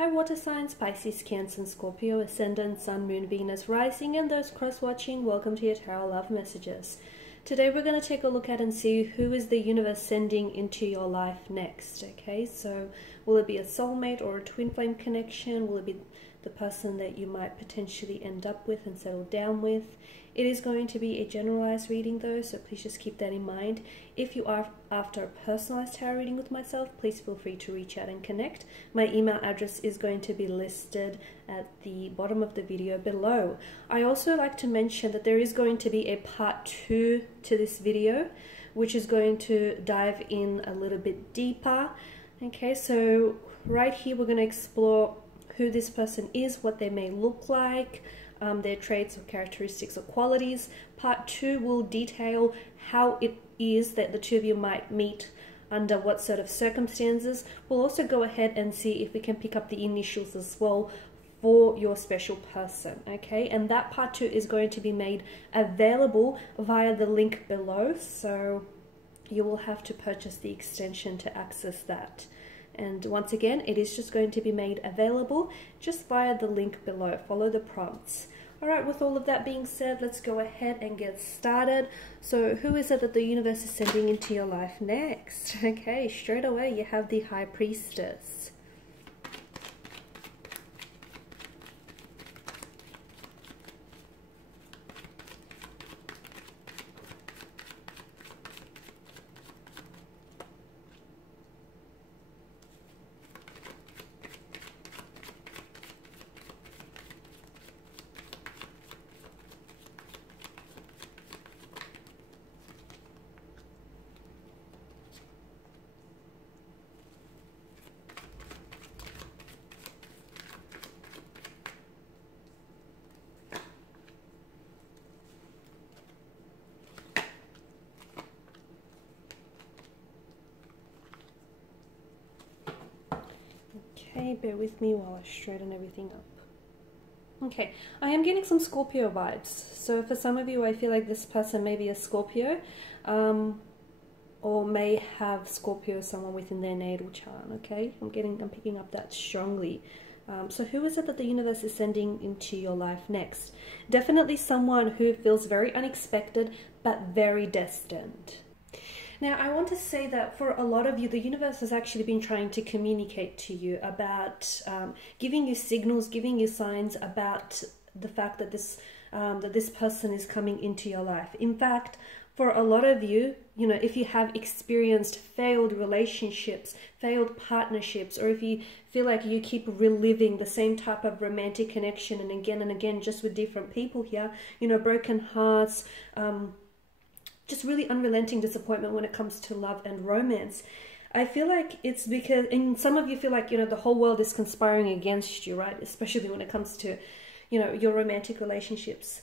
Hi water signs, Pisces, Cancer, and Scorpio, Ascendant, Sun, Moon, Venus, Rising, and those cross-watching, welcome to your Tarot Love Messages. Today we're going to take a look at and see who is the universe sending into your life next, okay? So will it be a soulmate or a twin flame connection? Will it be the person that you might potentially end up with and settle down with? It is going to be a generalized reading though, so please just keep that in mind. If you are after a personalized tarot reading with myself, please feel free to reach out and connect. My email address is going to be listed at the bottom of the video below. I also like to mention that there is going to be a part 2 to this video, which is going to dive in a little bit deeper. Okay, so right here we're going to explore who this person is, what they may look like, their traits or characteristics or qualities. Part 2 will detail how it is that the two of you might meet, under what sort of circumstances. We'll also go ahead and see if we can pick up the initials as well for your special person, okay? And that part 2 is going to be made available via the link below, so you will have to purchase the extension to access that. And once again, it is just going to be made available just via the link below. Follow the prompts. All right, with all of that being said, let's go ahead and get started. So who is it that the universe is sending into your life next? Okay, straight away you have the High Priestess. Okay, bear with me while I straighten everything up. Okay, I am getting some Scorpio vibes. So for some of you, I feel like this person may be a Scorpio, or may have Scorpio, someone within their natal chart, okay? I'm picking up that strongly. So who is it that the universe is sending into your life next? Definitely someone who feels very unexpected, but very destined. Now, I want to say that for a lot of you, the universe has actually been trying to communicate to you about giving you signals, giving you signs about the fact that this person is coming into your life. In fact, for a lot of you, you know, if you have experienced failed relationships, failed partnerships, or if you feel like you keep reliving the same type of romantic connection and again, just with different people here, you know, broken hearts, just really unrelenting disappointment when it comes to love and romance. I feel like it's because, and some of you feel like, you know, the whole world is conspiring against you, right? Especially when it comes to, you know, your romantic relationships.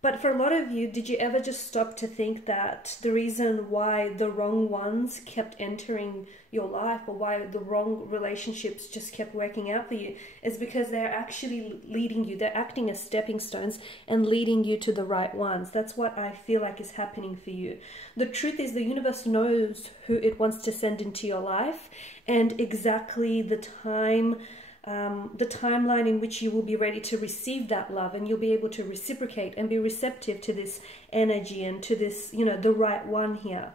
But for a lot of you, did you ever just stop to think that the reason why the wrong ones kept entering your life, or why the wrong relationships just kept working out for you, is because they're actually leading you, they're acting as stepping stones and leading you to the right ones. That's what I feel like is happening for you. The truth is the universe knows who it wants to send into your life, and exactly the timeline in which you will be ready to receive that love, and you'll be able to reciprocate and be receptive to this energy and to this, you know, the right one here.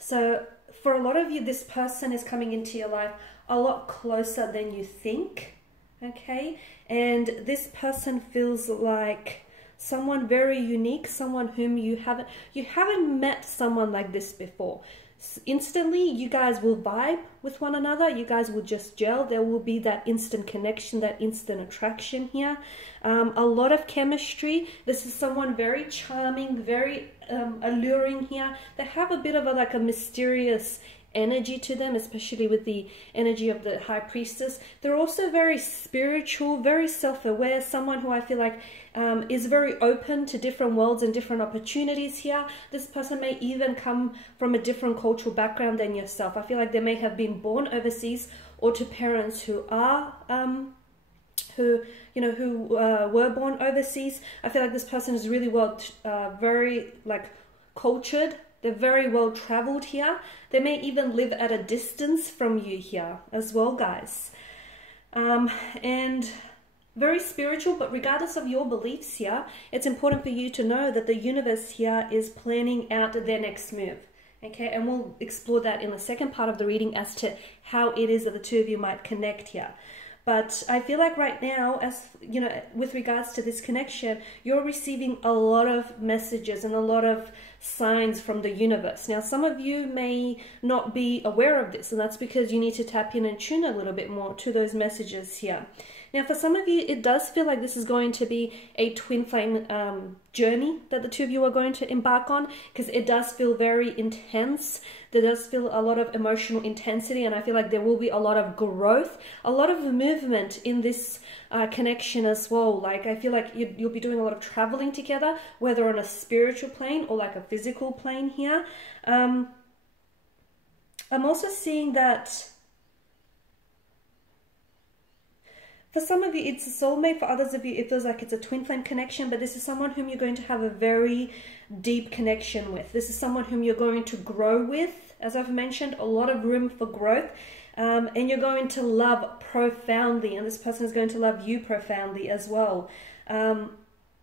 So for a lot of you, this person is coming into your life a lot closer than you think, okay? And this person feels like someone very unique, someone whom you haven't met someone like this before. Instantly, you guys will vibe with one another, you guys will just gel, there will be that instant connection, that instant attraction here, a lot of chemistry. This is someone very charming, very alluring here. They have a bit of a mysterious energy to them, especially with the energy of the High Priestess. They're also very spiritual, very self-aware, someone who I feel like is very open to different worlds and different opportunities here. This person may even come from a different cultural background than yourself. I feel like they may have been born overseas, or to parents who are were born overseas. I feel like this person is really very cultured, They're very well traveled here. They may even live at a distance from you here as well, guys. And very spiritual, but regardless of your beliefs here, it's important for you to know that the universe here is planning out their next move. Okay, and we'll explore that in the second part of the reading as to how it is that the two of you might connect here. But I feel like right now, as you know, with regards to this connection, you're receiving a lot of messages and a lot of signs from the universe. Now, some of you may not be aware of this, and that's because you need to tap in and tune a little bit more to those messages here. Now, for some of you, it does feel like this is going to be a twin flame journey that the two of you are going to embark on, because it does feel very intense. There does feel a lot of emotional intensity, and I feel like there will be a lot of growth, a lot of movement in this connection as well. Like, I feel like you'll be doing a lot of traveling together, whether on a spiritual plane or like a physical plane here. I'm also seeing that for some of you, it's a soulmate. For others of you, it feels like it's a twin flame connection, but this is someone whom you're going to have a very deep connection with. This is someone whom you're going to grow with. As I've mentioned, a lot of room for growth. And you're going to love profoundly, and this person is going to love you profoundly as well.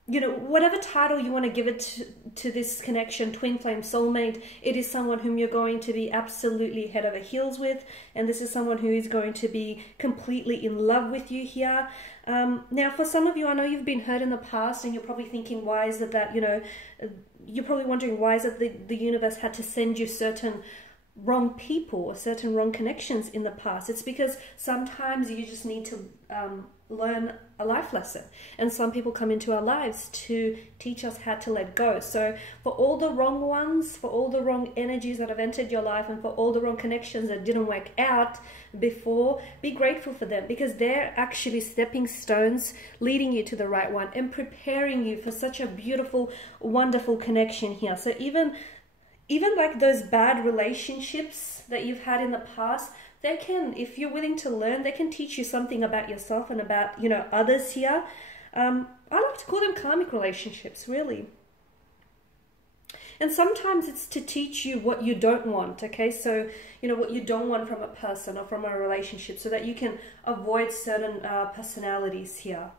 You know, whatever title you want to give it to this connection, twin flame, soulmate, it is someone whom you're going to be absolutely head over heels with, and this is someone who is going to be completely in love with you here. Now, for some of you, I know you've been hurt in the past, and you're probably thinking, why is it that, you know, you're probably wondering, why is it the universe had to send you certain wrong people or certain wrong connections in the past? It's because sometimes you just need to learn a life lesson, and some people come into our lives to teach us how to let go. So for all the wrong ones, for all the wrong energies that have entered your life, and for all the wrong connections that didn't work out before, be grateful for them, because they're actually stepping stones leading you to the right one and preparing you for such a beautiful, wonderful connection here. So even like those bad relationships that you've had in the past, they can, if you're willing to learn, they can teach you something about yourself and about, you know, others here. I like to call them karmic relationships, really. And sometimes it's to teach you what you don't want, okay? So, you know, what you don't want from a person or from a relationship, so that you can avoid certain personalities here.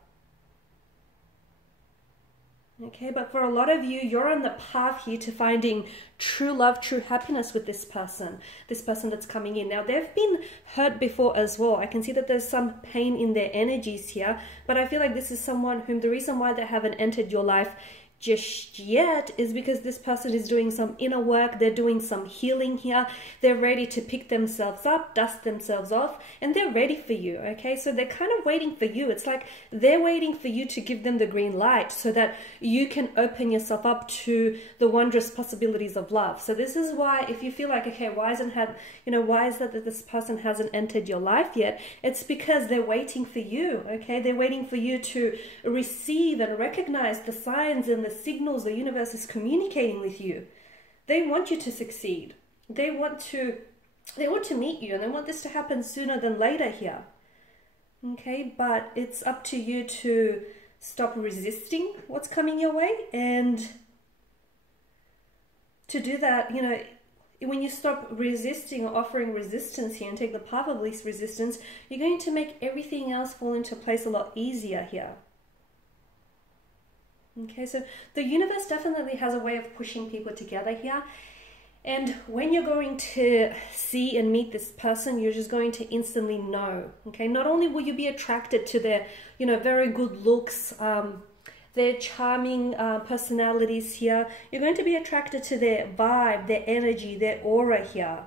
Okay, but for a lot of you, you're on the path here to finding true love, true happiness with this person that's coming in. Now, they've been hurt before as well. I can see that there's some pain in their energies here, but I feel like this is someone whom the reason why they haven't entered your life just yet is because this person is doing some inner work. They're doing some healing here. They're ready to pick themselves up, dust themselves off, and they're ready for you, okay? So they're kind of waiting for you. It's like they're waiting for you to give them the green light so that you can open yourself up to the wondrous possibilities of love. So this is why, if you feel like, okay, why is it that this person hasn't entered your life yet? It's because they're waiting for you, okay? They're waiting for you to receive and recognize the signs and the signals the universe is communicating with you. They want you to succeed. They want to meet you, and they want this to happen sooner than later here. Okay, but it's up to you to stop resisting what's coming your way, and to do that, you know, when you stop resisting or offering resistance here and take the path of least resistance, you're going to make everything else fall into place a lot easier here. Okay, so the universe definitely has a way of pushing people together here. And when you're going to see and meet this person, you're just going to instantly know, okay? Not only will you be attracted to their, you know, very good looks, their charming personalities here, you're going to be attracted to their vibe, their energy, their aura here.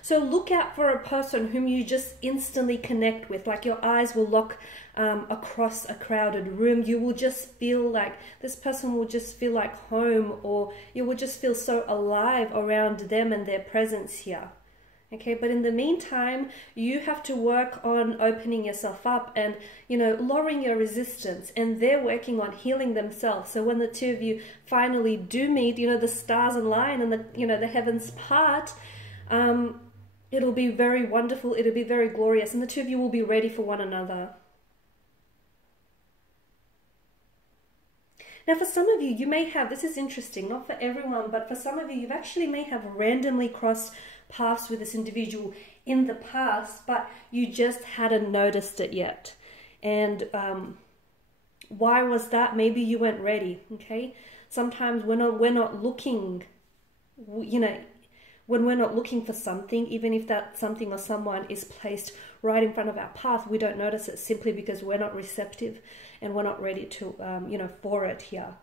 So look out for a person whom you just instantly connect with, like your eyes will lock across a crowded room. You will just feel like, this person will just feel like home, or you will just feel so alive around them and their presence here. Okay, but in the meantime, you have to work on opening yourself up and, you know, lowering your resistance, and they're working on healing themselves. So when the two of you finally do meet, you know, the stars align and the heavens part, it'll be very wonderful, it'll be very glorious, and the two of you will be ready for one another. Now, for some of you, you may have, this is interesting, not for everyone, but for some of you, you've actually may have randomly crossed paths with this individual in the past, but you just hadn't noticed it yet. And why was that? Maybe you weren't ready, okay? Sometimes we're not looking, you know, when we're not looking for something, even if that something or someone is placed right in front of our path, we don't notice it simply because we're not receptive and we're not ready to, you know, for it here.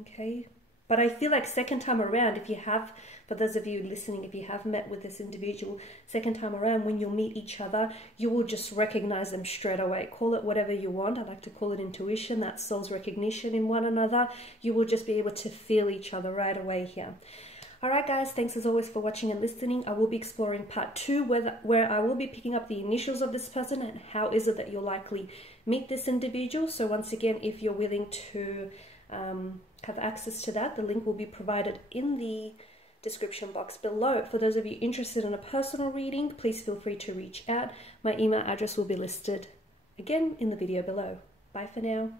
Okay. But I feel like second time around, if you have, for those of you listening, if you have met with this individual, second time around, when you'll meet each other, you will just recognize them straight away. Call it whatever you want. I like to call it intuition. That's soul's recognition in one another. You will just be able to feel each other right away here. All right, guys, thanks as always for watching and listening. I will be exploring part 2 where I will be picking up the initials of this person and how is it that you'll likely meet this individual. So once again, if you're willing to have access to that, the link will be provided in the description box below. For those of you interested in a personal reading, please feel free to reach out. My email address will be listed again in the video below. Bye for now.